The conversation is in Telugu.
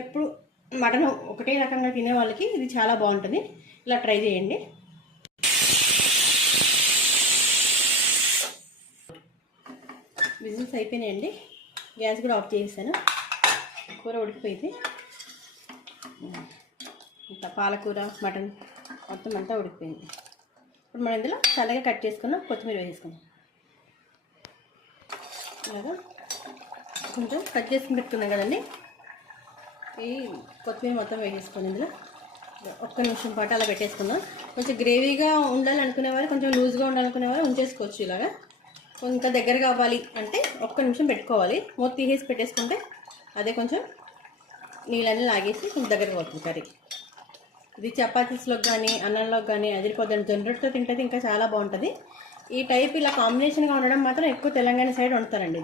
ఎప్పుడు మటన్ ఒకటే రకంగా తినే వాళ్ళకి ఇది చాలా బాగుంటుంది. ఇలా ట్రై చేయండి. విజిల్స్ అయిపోయినాయండి. గ్యాస్ కూడా ఆఫ్ చేసేసాను. కూర ఉడికిపోయింది. ఇంత పాలకూర మటన్ మొత్తం అంతా ఉడికిపోయింది. ఇప్పుడు మనం ఇందులో సన్నగా కట్ చేసుకున్నాం కొత్తిమీర వేసుకున్నాం. ఇలాగా కొంచెం కట్ చేసుకుని పెట్టుకున్నాం కదండి, ఈ కొత్తిమీర మొత్తం వేసేసుకొని ఇందులో ఒక్క నిమిషం పాటు అలా పెట్టేసుకుందాం. కొంచెం గ్రేవీగా ఉండాలనుకునేవారు, కొంచెం లూజ్గా ఉండాలనుకునేవారు ఉంచేసుకోవచ్చు. ఇలాగా కొంత దగ్గరగా అవ్వాలి అంటే ఒక్క నిమిషం పెట్టుకోవాలి. మూత తీసేసి పెట్టేసుకుంటే అదే కొంచెం నీళ్ళని లాగేసి కొంచెం దగ్గరగా అవుతుంది కర్రీ. ఇది చపాతీస్లోకి కానీ అన్నంలోకి కానీ అదిరిపోద్దని జొన్నరొట్టెతో తింటే ఇంకా చాలా బాగుంటుంది. ఈ టైప్ ఇలా కాంబినేషన్గా ఉండడం మాత్రం ఎక్కువ తెలంగాణ సైడ్ వండుతారండి.